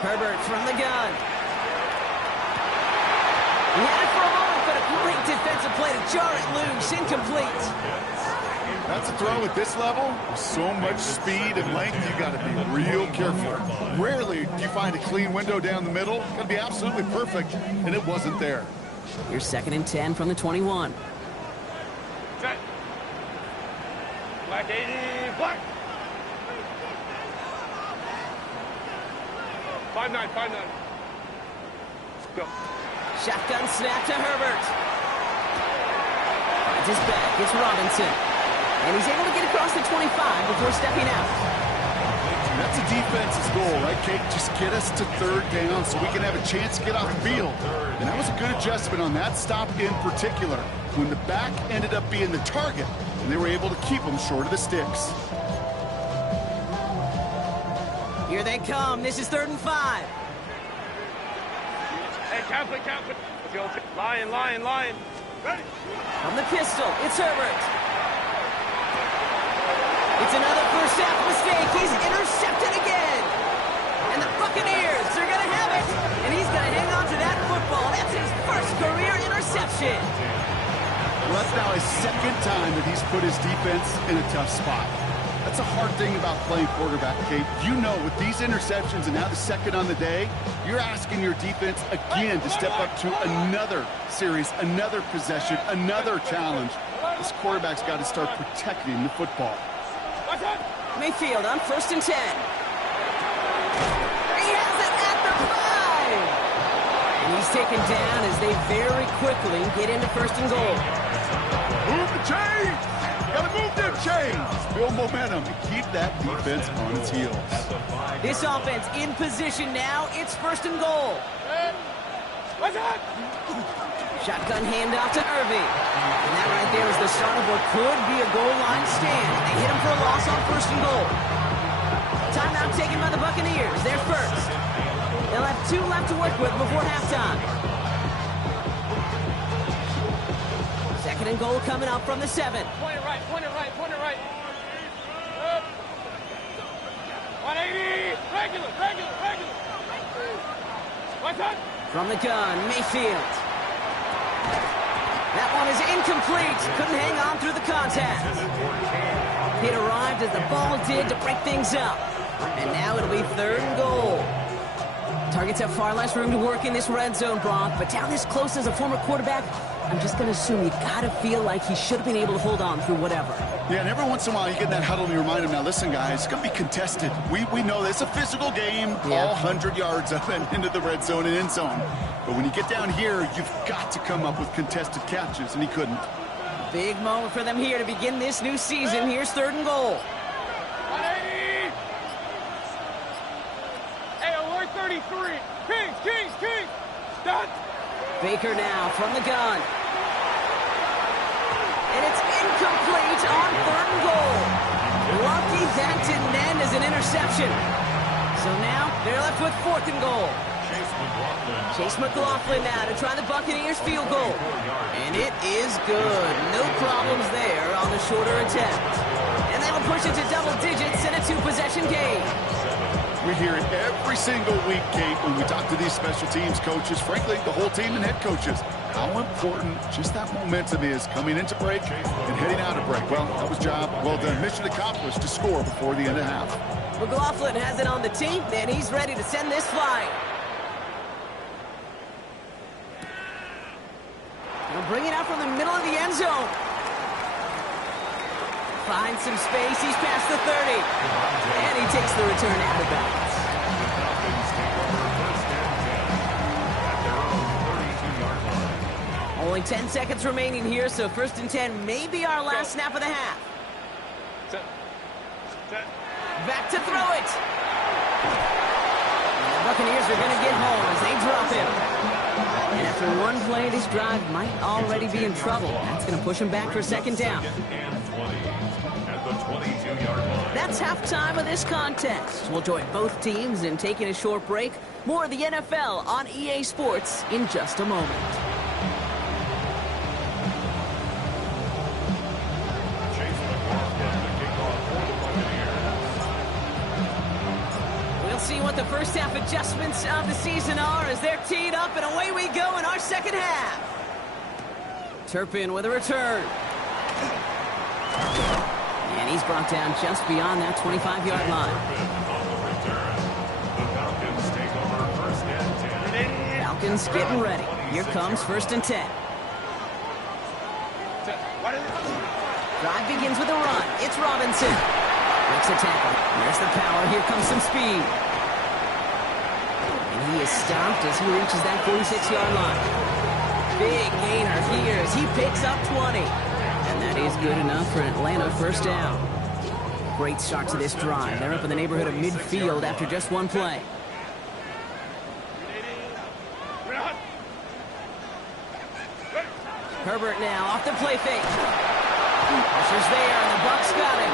Herbert from the gun. He had it for a moment, but a great defensive play to jar it loose. Incomplete. That's a throw at this level. With so much speed and length, you got to be real careful. Rarely do you find a clean window down the middle. Got to be absolutely perfect, and it wasn't there. Here's 2nd and 10 from the 21. Set. Black 80, black. 5-9, 5-9. Go. Shotgun snap to Herbert. Finds his back. It's Robinson. And he's able to get across the 25 before stepping out. That's a defense's goal, right, Kate? Just get us to 3rd down so we can have a chance to get off the field. And that was a good adjustment on that stop in particular, when the back ended up being the target, and they were able to keep them short of the sticks. Here they come. This is 3rd and 5. Hey, count it. Lion. Ready. From the pistol, it's Herbert. It's another first half mistake. He's intercepted again. And the Buccaneers are going to have it. And he's going to hang on to that football. That's his first career interception. Well, that's now his 2nd time that he's put his defense in a tough spot. That's a hard thing about playing quarterback, Kate. You know, with these interceptions and now the 2nd on the day, you're asking your defense again to step up to another series, another possession, another challenge. This quarterback's got to start protecting the football. Mayfield on 1st and 10. He has it at the 5. And he's taken down as they very quickly get into 1st and goal. Move the chains! Gotta move them chains! Build momentum and keep that defense on its heels. This offense in position now. It's 1st and goal. Shotgun handoff to Irving. And that right there is the start of what could be a goal line stand. They hit him for a loss on 1st and goal. Timeout taken by the Buccaneers. They're first. They'll have 2 left to work with before halftime. 2nd and goal coming up from the 7. Point it right. 180. Regular. What's up? From the gun, Mayfield. That one is incomplete. Couldn't hang on through the contact. It arrived as the ball did to break things up. And now it'll be 3rd and goal. Targets have far less room to work in this red zone, Brock, but down this close as a former quarterback, I'm just going to assume you got to feel like he should have been able to hold on through whatever. Yeah, and every once in a while you get in that huddle and you remind him, now listen, guys, it's going to be contested. We know this. It's a physical game, all 100 yards up and into the red zone and end zone. But when you get down here, you've got to come up with contested catches, and he couldn't. Big moment for them here to begin this new season. Here's 3rd and goal. 180. Hey, alert 33. Kings. Done. Baker now from the gun. And it's incomplete on 3rd and goal. Lucky that didn't end as an interception. So now they're left with 4th and goal. Chase McLaughlin now to try the Buccaneers field goal. And it is good. No problems there on the shorter attempt. And they will push it to double digits in a 2-possession game. We hear it every single week, Kate, when we talk to these special teams coaches, frankly, the whole team and head coaches, how important just that momentum is coming into break and heading out of break. Well, that was job well done. Mission accomplished to score before the end of half. McLaughlin has it on the team, and he's ready to send this flying. He'll bring it out from the middle of the end zone. Finds some space. He's past the 30. And he takes the return out of bounds. Only 10 seconds remaining here, so 1st and 10 may be our last snap of the half. Set. Back to throw it. And the Buccaneers are going to get home as they drop him. And after one play, this drive might already be in trouble. That's going to push him back for 2nd down. That's halftime of this contest. We'll join both teams in taking a short break. More of the NFL on EA Sports in just a moment. Let's see what the first half adjustments of the season are as they're teed up, and away we go in our second half. Turpin with a return. And he's brought down just beyond that 25-yard line. Falcons getting ready. Here comes 1st and 10. Drive begins with a run. It's Robinson. Makes a tackle. There's the power. Here comes some speed. And he is stopped as he reaches that 46-yard line. Big gainer here as he picks up 20. And that is good enough for an Atlanta first down. Great start to this drive. They're up in the neighborhood of midfield after just one play. Herbert now off the play fake. Pressure's there, and the Bucs got him.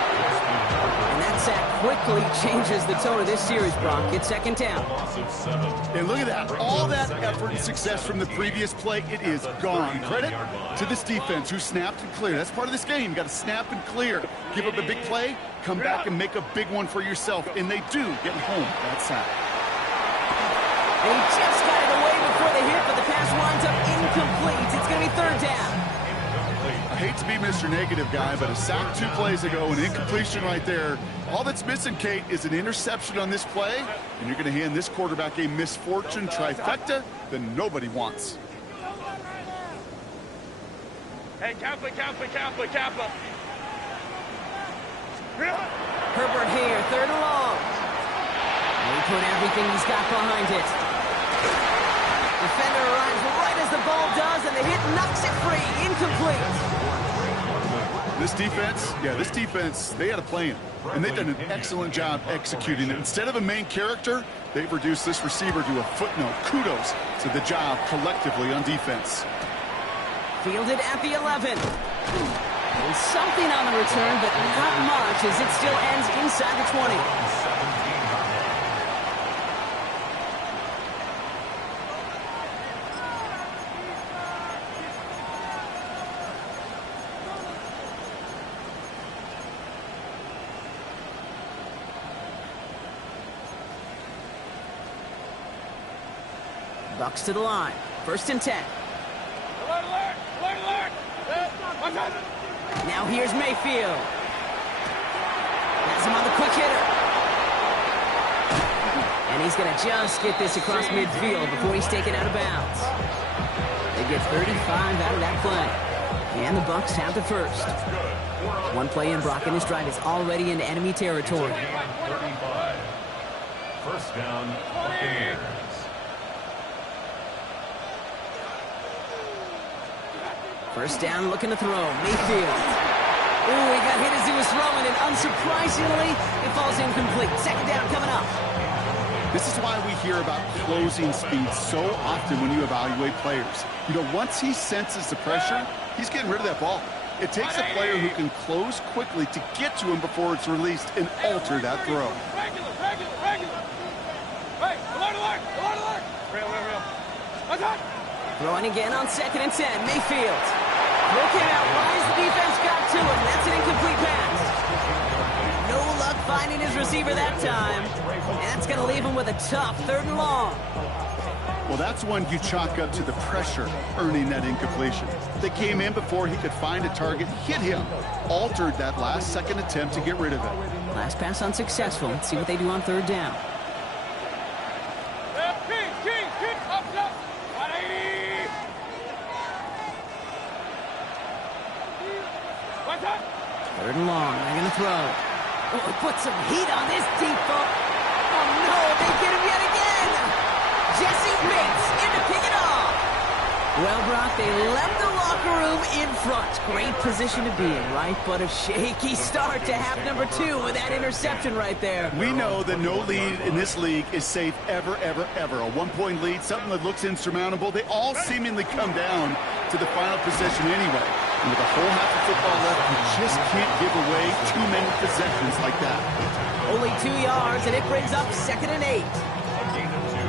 And that sack quickly changes the tone of this series, Brock. It's 2nd down. And look at that. All that effort and success from the previous play, it is gone. Credit to this defense who snapped and cleared. That's part of this game. You got to snap and clear. Give up a big play, come back and make a big one for yourself. And they do get home that sack. They just got it away before the hit, but the pass winds up incomplete. It's going to be 3rd down. I hate to be Mr. Negative guy, but a sack 2 plays ago, an incompletion right there. All that's missing, Kate, is an interception on this play, and you're going to hand this quarterback a misfortune trifecta that nobody wants. Hey, Kappa. Herbert here, 3rd and long. He put everything he's got behind it. Defender arrives right as the ball does, and the hit knocks it free. Incomplete. This defense, they had a plan, and they've done an excellent job executing it. Instead of a main character, they've reduced this receiver to a footnote. Kudos to the job collectively on defense. Fielded at the 11. There's something on the return, but not much as it still ends inside the 20. Bucs to the line. 1st and 10. Alert! Now here's Mayfield. Has him on the quick hitter. And he's going to just get this across midfield before he's taken out of bounds. They get 35 out of that play. And the Bucs have the first. One play in, Brock, and this drive is already into enemy territory. 1st down, Buccaneers. First down, looking to throw. Mayfield. Ooh, he got hit as he was throwing, and unsurprisingly, it falls incomplete. 2nd down coming up. This is why we hear about closing speed so often when you evaluate players. You know, once he senses the pressure, he's getting rid of that ball. It takes a player who can close quickly to get to him before it's released and alter that throw. Regular. Hey, alert! Real. Attack! Throwing again on 2nd and 10. Mayfield. Looking out wide as the defense got to him. That's an incomplete pass. No luck finding his receiver that time. And that's going to leave him with a tough 3rd and long. Well, that's one you chalk up to the pressure earning that incompletion. They came in before he could find a target, hit him, altered that last second attempt to get rid of it. Last pass unsuccessful. Let's see what they do on 3rd down. King, up. 180. 3rd and long. They're going to throw. Oh, put some heat on this deep ball. Oh, no. They get him yet again. Jesse Bates in to pick it off. Well, Brock, they left the locker room in front. Great position to be in, right? But a shaky start to half number 2 with that interception right there. We know that no lead in this league is safe ever. A 1-point lead, something that looks insurmountable. They all seemingly come down to the final possession anyway. And with a whole half of football left, you just can't give away too many possessions like that. Only 2 yards, and it brings up 2nd and 8.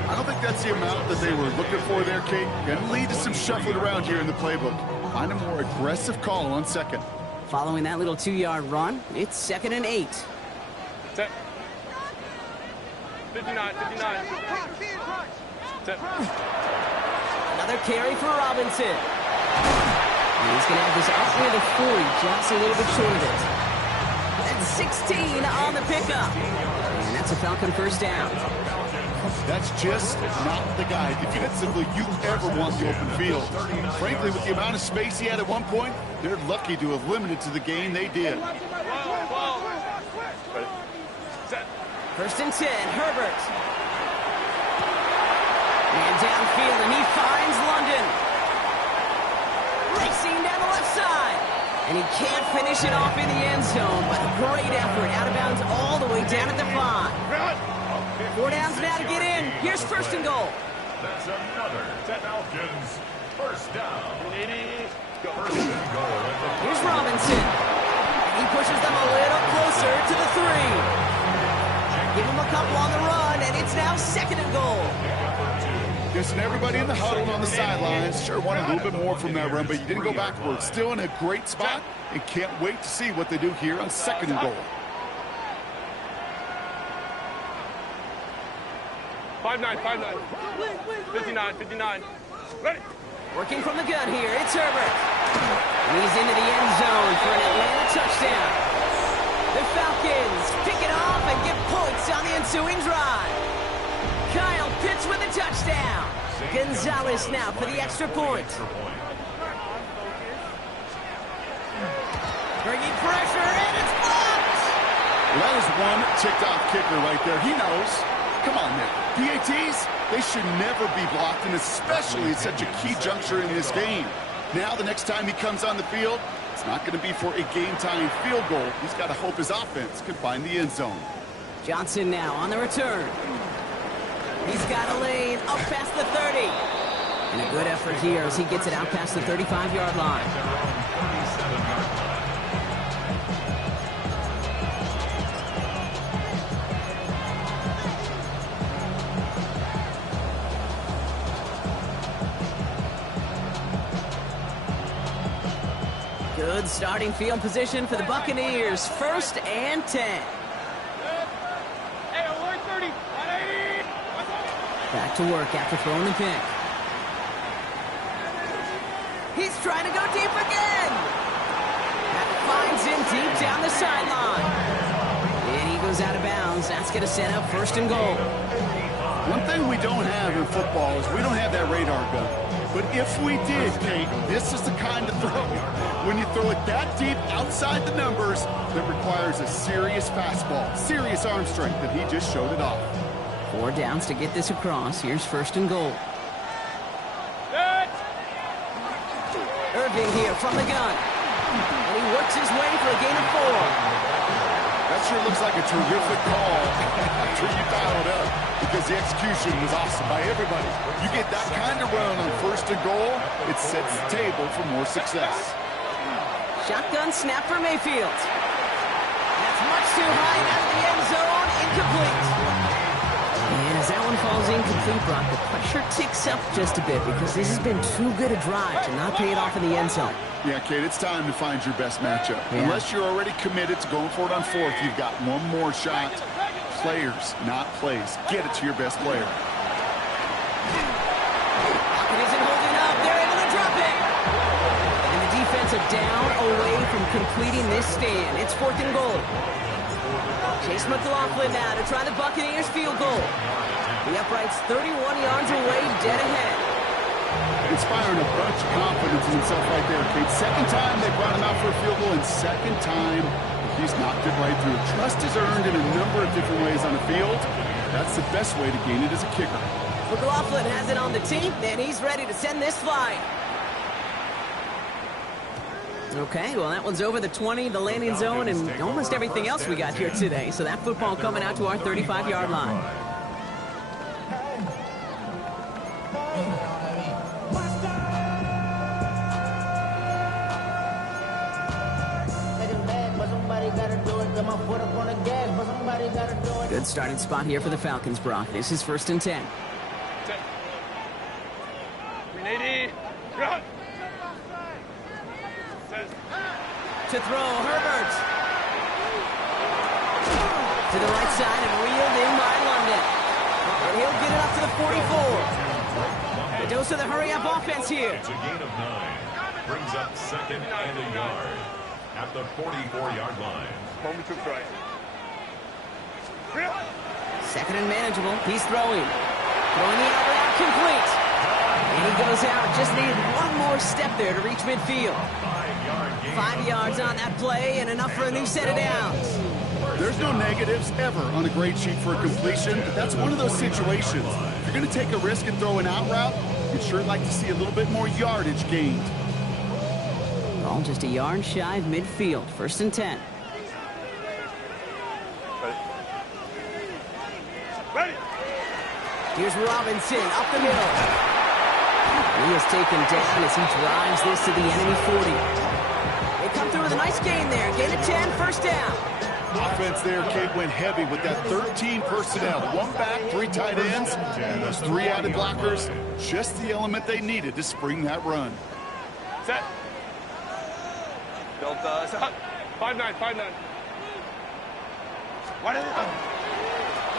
I don't think that's the amount that they were looking for there, Kate. Going to lead to some shuffling around here in the playbook. Find a more aggressive call on 2nd. Following that little 2-yard run, it's 2nd and 8. Set. 59, 59. Set. Another carry for Robinson. And he's going to have this up near the 40, just a little bit short of it. And 16 on the pickup. And that's a Falcon first down. That's just not the guy defensively you ever want the open field. Frankly, with the amount of space he had at one point, they're lucky to have limited to the game they did. First and 10, Herbert. And downfield, and he finds London. Racing down the left side. And he can't finish it off in the end zone, but a great effort. Out of bounds all the way down at the 5. 4 downs now to get in. Here's first and goal. That's another Falcons first down. First and goal. Here's Robinson. And he pushes them a little closer to the 3. Give him a couple on the run, and it's now second and goal. Listen, everybody in the huddle on the sidelines sure wanted a little bit more from that run, but you didn't go backwards. Still in a great spot, and can't wait to see what they do here on second and goal. 59, 59. 59. Ready. Working from the gun here, it's Herbert. And he's into the end zone for an Atlanta touchdown. The Falcons pick it off and get points on the ensuing drive. Kyle Pitts with a touchdown. Gonzalez now for the extra point. Bringing pressure, and it's blocked. Well, that is one ticked-off kicker right there. He knows. Come on now. PATs, they should never be blocked, and especially at such a key juncture in this game. Now, the next time he comes on the field, it's not going to be for a game-tying field goal. He's got to hope his offense can find the end zone. Johnson now on the return. He's got a lane up past the 30. And a good effort here as he gets it out past the 35-yard line. Good starting field position for the Buccaneers. First and 10. Hey, alert 30. 180. Back to work after throwing the pick. He's trying to go deep again. That finds him deep down the sideline. And he goes out of bounds. That's going to set up first and goal. One thing we don't have in football is we don't have that radar gun. But if we did, Kate, this is the kind of throw. When you throw it that deep outside the numbers, that requires a serious fastball, serious arm strength, and he just showed it off. 4 downs to get this across. Here's first and goal. Irving here from the gun. And he works his way for a gain of 4. That sure looks like a terrific call after you fouled up, because the execution was awesome by everybody. You get that kind of run on first and goal, it sets the table for more success. Shotgun snap for Mayfield. That's much too high and out of the end zone. Incomplete. And as that one falls incomplete, Brock, the pressure ticks up just a bit because this has been too good a drive to not pay it off in the end zone. Yeah, Kate, it's time to find your best matchup. Yeah. Unless you're already committed to going for it on fourth, you've got one more shot. Players, not plays. Get it to your best player. Falcon isn't holding up. They're able to drop it. And the defense are down away from completing this stand. It's fourth and goal. Chase McLaughlin now to try the Buccaneers field goal. The upright's 31 yards away, dead ahead. Inspiring a bunch of confidence in himself right there, Kate. Second time they brought him out for a field goal, and second time he's knocked it right through. Trust is earned in a number of different ways on the field. That's the best way to gain it as a kicker. McLaughlin has it on the team, and he's ready to send this flying. Okay, well, that one's over the 20, the landing zone, and almost everything else we got here today. So that football coming out to our 35-yard line. Good starting spot here for the Falcons, Brock. This is first and 10. 380. Run. To throw, Herbert. To the right side and reeled in by London. goes to the hurry-up offense here. It's a gain of 9. Brings up second and a yard at the 44-yard line. Home to right. Second and manageable. He's throwing. Throwing the out route complete. And he goes out. Just needed one more step there to reach midfield. 5-yard gain. 5 yards on that play and enough for a new set of downs. There's no negatives ever on a grade sheet for a completion, but that's one of those situations. If you're going to take a risk and throw an out route, you'd sure like to see a little bit more yardage gained. Ball just a yard shy of midfield. 1st and 10. Ready. Here's Robinson up the middle. He is taken down as he drives this to the enemy 40. They come through with a nice gain there. Gain of 10, 1st down. Offense there, Kate, went heavy with that 13 personnel. 1 back, 3 tight ends, and those 3 added blockers. Just the element they needed to spring that run. Set. Delta. Set. 5-9, 5-9. What is it?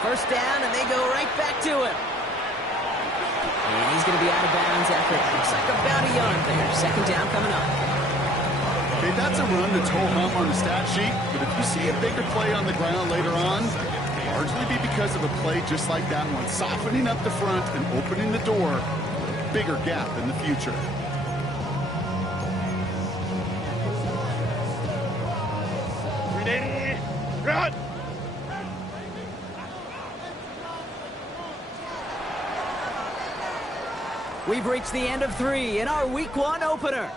1st down, and they go right back to him. And he's going to be out of bounds after it looks like about a yard there. 2nd down coming up. Okay, that's a run that's ho-hum on the stat sheet, but if you see a bigger play on the ground later on, largely be because of a play just like that one, softening up the front and opening the door, bigger gap in the future. Run. We've reached the end of 3 in our Week 1 opener.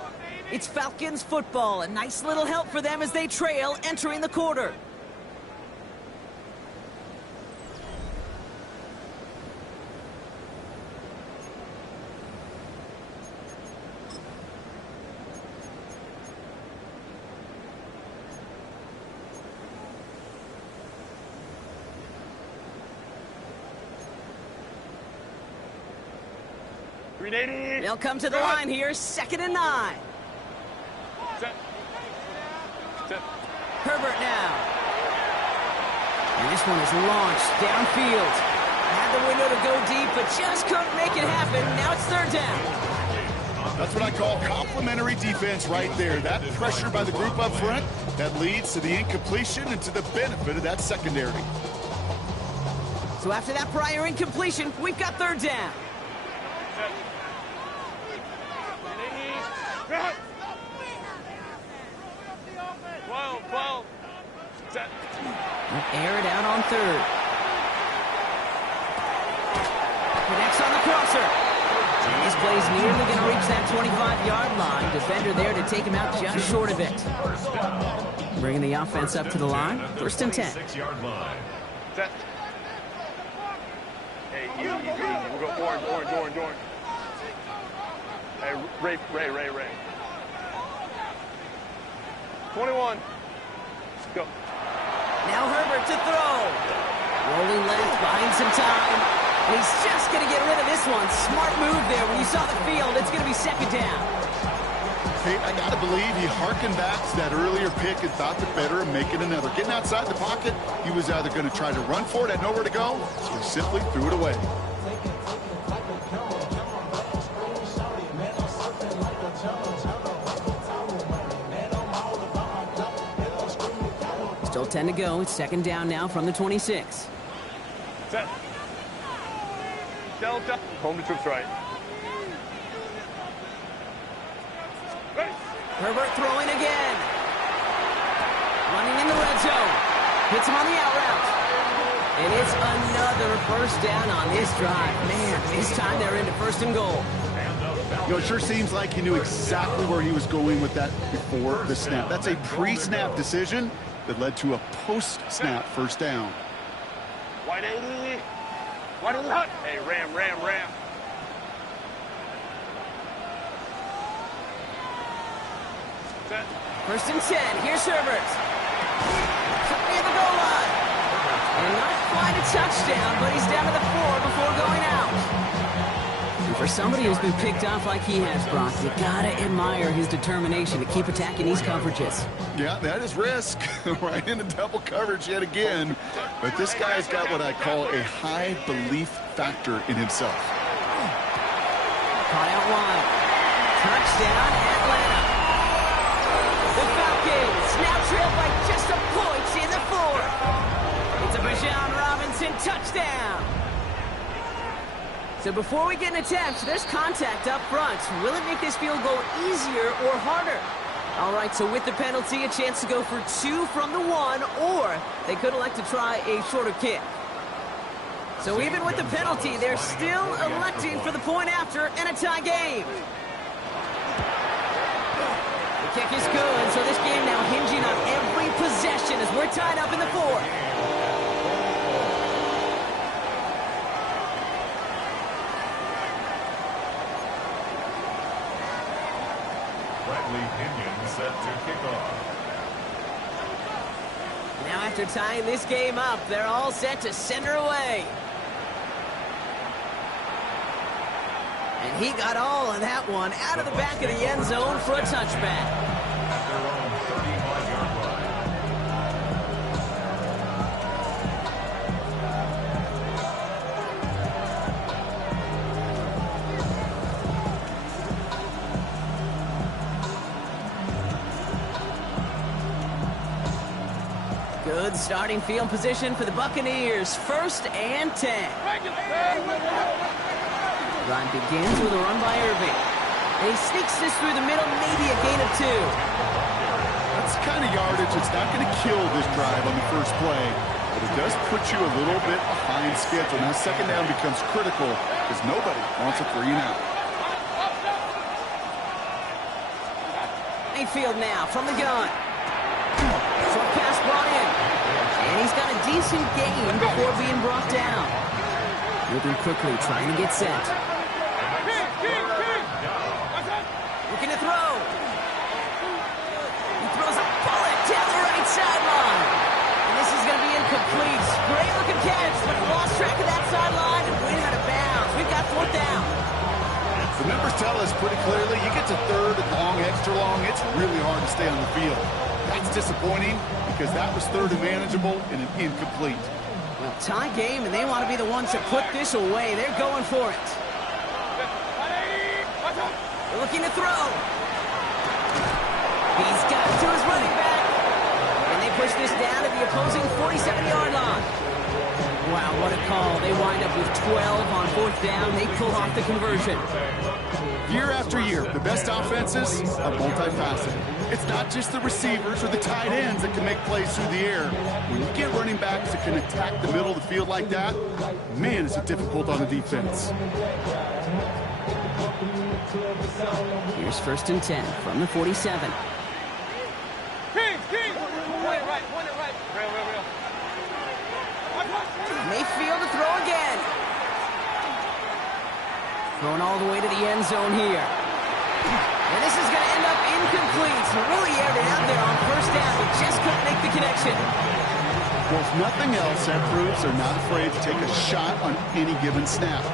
It's Falcons football, a nice little help for them as they trail entering the quarter. They'll come to the line here, 2nd and 9. Set. Set. Herbert now. And this one is launched downfield. Had the window to go deep, but just couldn't make it happen. Now it's 3rd down. That's what I call complimentary defense right there. That pressure by the group up front, that leads to the incompletion and to the benefit of that secondary. So after that prior incompletion, we've got 3rd down. Set. 12. Set. Air it out on 3rd. Connects on the crosser. And this play's nearly going to reach that 25-yard line. Defender there to take him out just short of it. Bringing the offense up to the line. 1st and 10. 6-yard line. Set. Hey, easy. We'll go orange. Hey, Ray. 21. Go. Now Herbert to throw. Rolling left, buying some time. And he's just going to get rid of this one. Smart move there. When you saw the field, it's going to be 2nd down. Hey, I got to believe he harkened back to that earlier pick and thought the better of making another. Getting outside the pocket, he was either going to try to run for it, had nowhere to go, so he simply threw it away. Still 10 to go. It's 2nd down now from the 26. Set. Delta. Home to troops right. Ready. Herbert throwing again. Running in the red zone. Hits him on the out route. And it's another 1st down on this drive. Man, this time they're into 1st and goal. You know, it sure seems like he knew exactly where he was going with that before the snap. That's a pre-snap decision that led to a post-snap 1st down. Wide 80. Wide 80. Hey, ram. Set. 1st and 10. Here's Herbert. Near the goal line. And not quite a touchdown, but he's down to the 4 before going out. And for somebody who's been picked off like he has, Brock, you gotta admire his determination to keep attacking these coverages. Yeah, that is risk. Right into double coverage yet again. But this guy's got what I call a high belief factor in himself. Caught out wide. Touchdown, Atlanta. The Falcons now trail by just a point in the fourth. It's a Bijan Robinson touchdown. So before we get an attempt, there's contact up front. Will it make this field goal easier or harder? All right, so with the penalty, a chance to go for 2 from the 1, or they could elect to try a shorter kick. So even with the penalty, they're still electing for the point after and a tie game. The kick is good, so this game now hinging on every possession as we're tied up in the fourth. Set to kick off. Now after tying this game up, they're all set to send her away. And he got all of that one out of the back of the end zone for a touchback. Their own 35-yard line. Good starting field position for the Buccaneers. 1st and 10. Drive begins with a run by Irving. And he sneaks this through the middle, maybe a gain of 2. That's the kind of yardage that's not going to kill this drive on the first play, but it does put you a little bit behind schedule. Now second down becomes critical because nobody wants a 3 and out. Mayfield now from the gun. Short pass brought in. And he's got a decent gain before being brought down. Moving quickly, trying to get set. Looking to throw. He throws a bullet down the right sideline. And this is going to be incomplete. Great looking catch, but he lost track of that sideline and went out of bounds. We've got 4th down. The numbers tell us pretty clearly, you get to 3rd and long, extra long, it's really hard to stay on the field. That's disappointing because that was 3rd and manageable and an incomplete. Well, tie game, and they want to be the ones to put this away. They're going for it. They're looking to throw. He's got it to his running back. And they push this down to the opposing 47-yard line. Wow, what a call. They wind up with 12 on 4th down. They pull off the conversion. Year after year, the best offenses are multifaceted. It's not just the receivers or the tight ends that can make plays through the air. When you get running backs that can attack the middle of the field like that, man, is it difficult on the defense. Here's 1st and 10 from the 47. Mayfield to throw again. Throwing all the way to the end zone here. And this is going to end up incomplete. Really aired it out there on 1st down, but just couldn't make the connection. Well, if nothing else, that proves they're not afraid to take a shot on any given snap.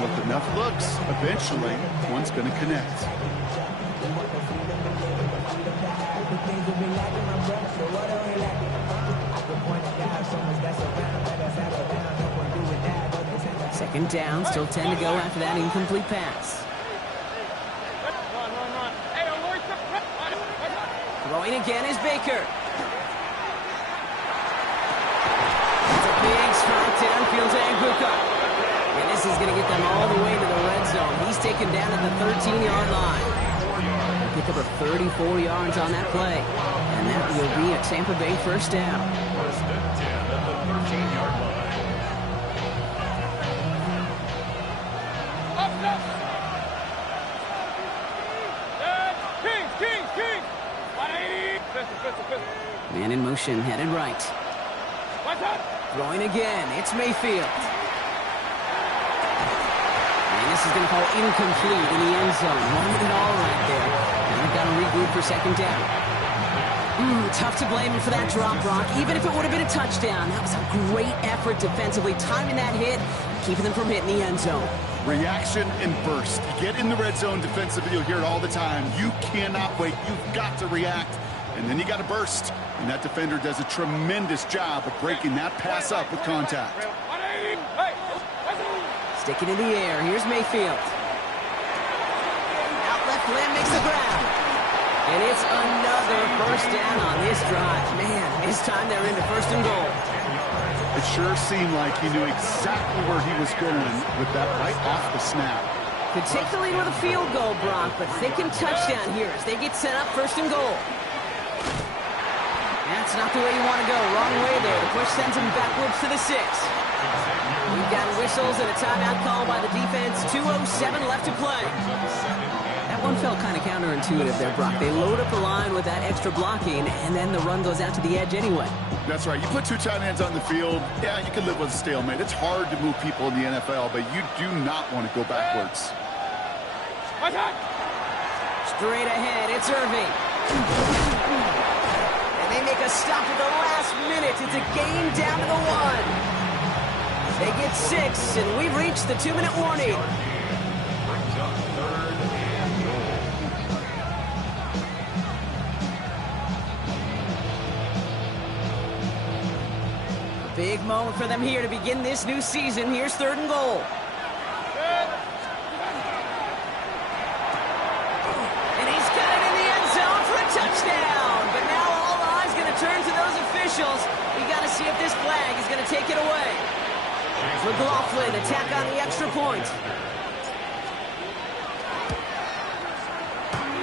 With enough looks, eventually, one's going to connect. Second down, still 10 to go after that incomplete pass. Throwing again is Baker. It's a big strike downfield to Anguka. And this is going to get them all the way to the red zone. He's taken down at the 13-yard line. Pick up a 34 yards on that play. And that will be a Tampa Bay 1st down. 1st and 10 at the 13-yard line. Man in motion, headed right. Throwing again, it's Mayfield. And this is going to fall incomplete in the end zone. Wanted it all right there. Now they've got to regroup for 2nd down. Tough to blame him for that drop, Brock. Even if it would have been a touchdown, that was a great effort defensively, timing that hit, keeping them from hitting the end zone. Reaction and burst. You get in the red zone defensively, you'll hear it all the time. You cannot wait. You've got to react. And then you got to burst. And that defender does a tremendous job of breaking that pass up with contact. Sticking in the air. Here's Mayfield. McLaughlin makes the grab. And it's another first down on this drive. Man, this time they're into first and goal. It sure seemed like he knew exactly where he was going with that right off the snap. Could take the lead with a field goal, Brock, but thinking touchdown here as they get set up first and goal. That's not the way you want to go. Wrong way there. The push sends him backwards to the 6. We've got whistles and a timeout call by the defense. 2:07 left to play. That one felt kind of counterintuitive there, Brock. They load up the line with that extra blocking, and then the run goes out to the edge anyway. That's right. You put two tight ends on the field, yeah, you can live with a stalemate. It's hard to move people in the NFL, but you do not want to go backwards. Straight ahead, it's Irving. And they make a stop at the last minute. It's a game down to the 1. They get 6, and we've reached the 2-minute warning. Brings up third and goal. Big moment for them here to begin this new season. Here's third and goal. And he's got it in the end zone for a touchdown. But now all eyes going to turn to those officials. We got to see if this flag is going to take it away. McLaughlin, attack on the extra point.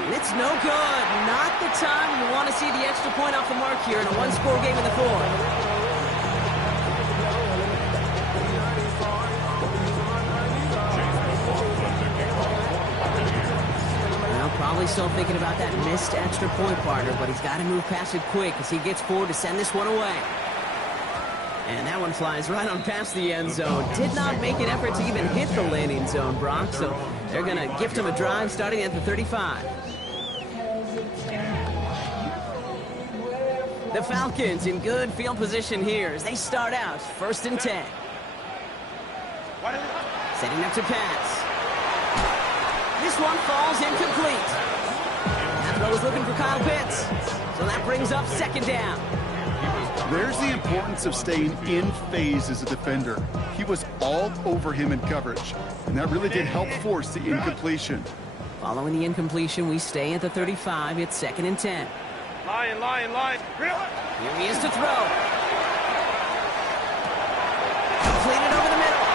And it's no good. Not the time you want to see the extra point off the mark here in a one-score game in the 4th. Probably still thinking about that missed extra point, partner, but he's got to move past it quick as he gets forward to send this one away. And that one flies right on past the end zone. Did not make an effort to even hit the landing zone, Brock, so they're going to gift him a drive starting at the 35. The Falcons in good field position here as they start out first and 10. Setting up to pass. This one falls incomplete. That throw was looking for Kyle Pitts. So that brings up second down. There's the importance of staying in phase as a defender. He was all over him in coverage, and that really did help force the incompletion. Following the incompletion, we stay at the 35. It's second and 10. Line. Here he is to throw. Completed over the middle.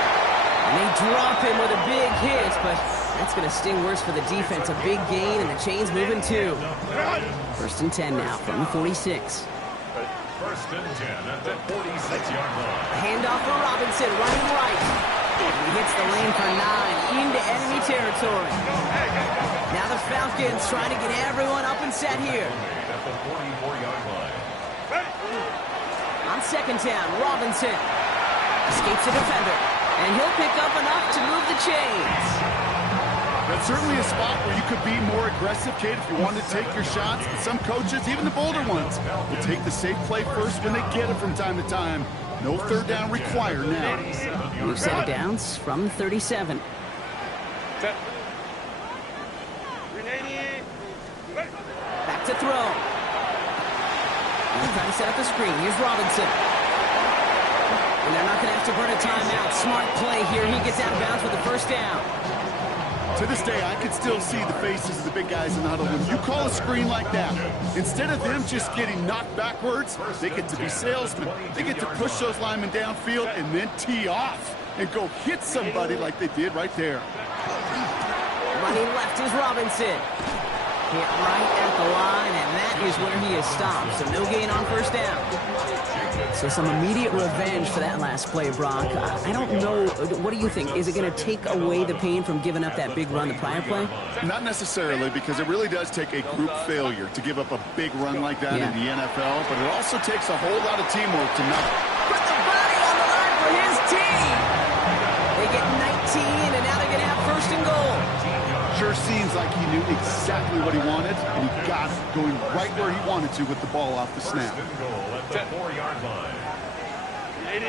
And they drop him with a big hit, but that's going to sting worse for the defense. A big gain, and the chain's moving too. First and 10 now from the 46. First and 10 at the 46-yard line. Handoff for Robinson, running right. He hits the lane for 9 into enemy territory. Now the Falcons trying to get everyone up and set here. At the 44-yard line. On second down, Robinson escapes the defender, and he'll pick up enough to move the chains. That's certainly a spot where you could be more aggressive, Kate, if you wanted to take your shots. But some coaches, even the bolder ones, will take the safe play first when they get it from time to time. No third down required now. New set of downs from 37. Back to throw. Trying to set up the screen. Here's Robinson. And they're not going to have to burn a timeout. Smart play here. He gets out of bounds with the first down. To this day, I can still see the faces of the big guys in the huddle. When you call a screen like that, instead of them just getting knocked backwards, they get to be salesmen. They get to push those linemen downfield and then tee off and go hit somebody like they did right there. Running left is Robinson. Hit right at the line, and that is where he is stopped. So no gain on first down. So some immediate revenge for that last play, Brock. I don't know. What do you think? Is it going to take away the pain from giving up that big run the prior play? Not necessarily, because it really does take a group failure to give up a big run like that in the NFL, but it also takes a whole lot of teamwork to not put the body on the line for his team. They get 19, and now they're going to have first and goal. Sure seems like he knew exactly what he wanted, and he got it, going right where he wanted to with the ball off the snap. First and goal at the 4-yard line. Hey,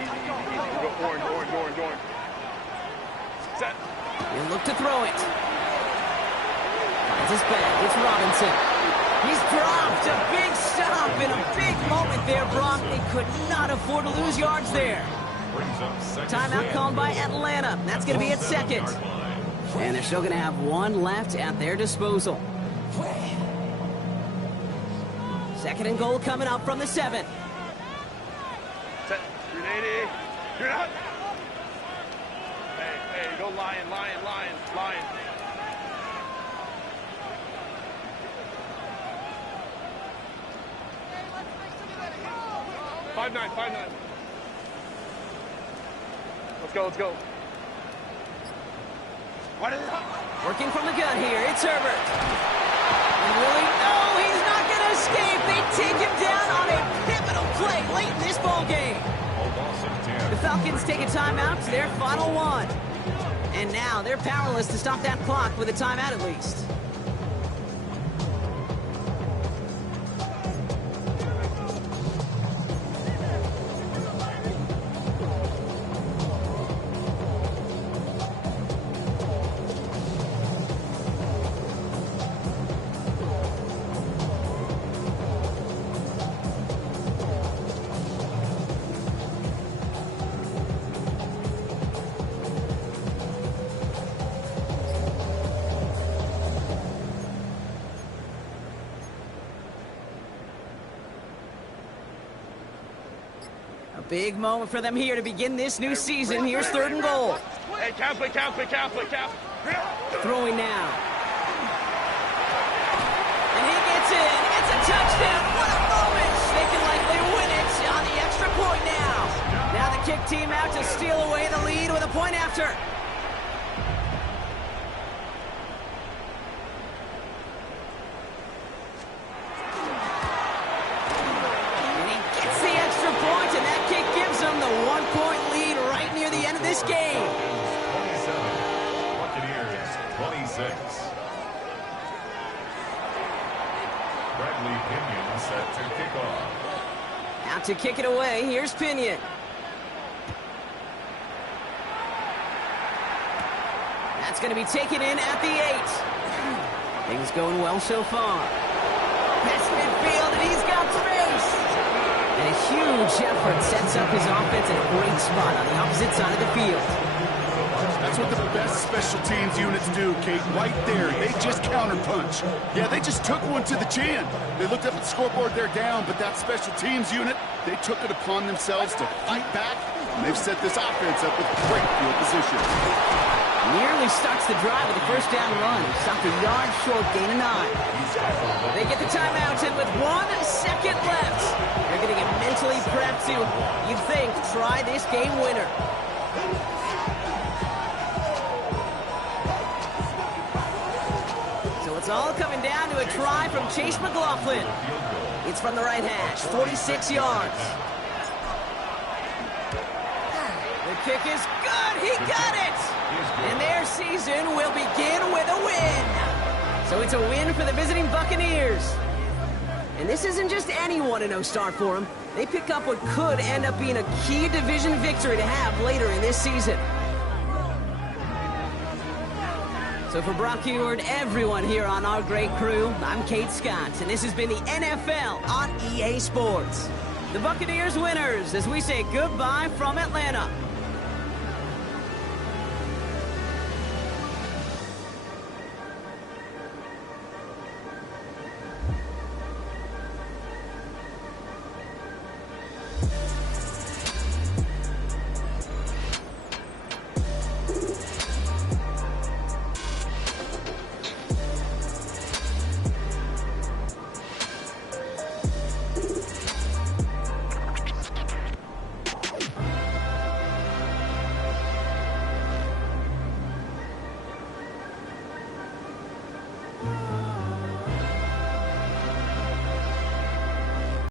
easy. Go orange. Set. He'll look to throw it. Finds his back. It's Robinson. He's dropped a big stop in a big moment there, Brock. They could not afford to lose yards there. Timeout called by Atlanta. That's going to be at second. And they're still going to have one left at their disposal. 2nd and goal coming up from the 7. Set. 380. You're not. Hey, go lion. 5-9. Let's go. Working from the gun here, it's Herbert. And Willie, no, he's not going to escape. They take him down on a pivotal play late in this ball game. The Falcons take a timeout, it's their final one. And now they're powerless to stop that clock with a timeout at least. Big moment for them here to begin this new season. Here's 3rd and goal. Hey, count. Throwing now. And he gets in. It's a touchdown. What a moment. They can likely win it on the extra point now. Now the kick team out to steal away the lead with a point after. This game. 27. Buccaneers 26. Bradley Pinion set to kick off. Out to kick it away. Here's Pinion. That's going to be taken in at the 8. Things going well so far. Pass midfield, and he's got space. And a huge effort sets up his offense in a great spot on the opposite side of the field. That's what the best special teams units do, Kate. Right there, they just counterpunch. Yeah, they just took one to the chin. They looked up at the scoreboard, they're down, but that special teams unit, they took it upon themselves to fight back, and they've set this offense up with great field position. Nearly starts the drive with a first down run. Stopped a yard short, gain of 9. They get the timeout, and with 1 second left, they're going to get mentally prepped to, you'd think, try this game winner. So it's all coming down to a try from Chase McLaughlin. It's from the right hash, 46 yards. The kick is good. He got it. And their season will begin with a win. So it's a win for the visiting Buccaneers. And this isn't just any 1-0 start for them. They pick up what could end up being a key division victory to have later in this season. So for Brock Eward, everyone here on our great crew, I'm Kate Scott, and this has been the NFL on EA Sports. The Buccaneers winners as we say goodbye from Atlanta.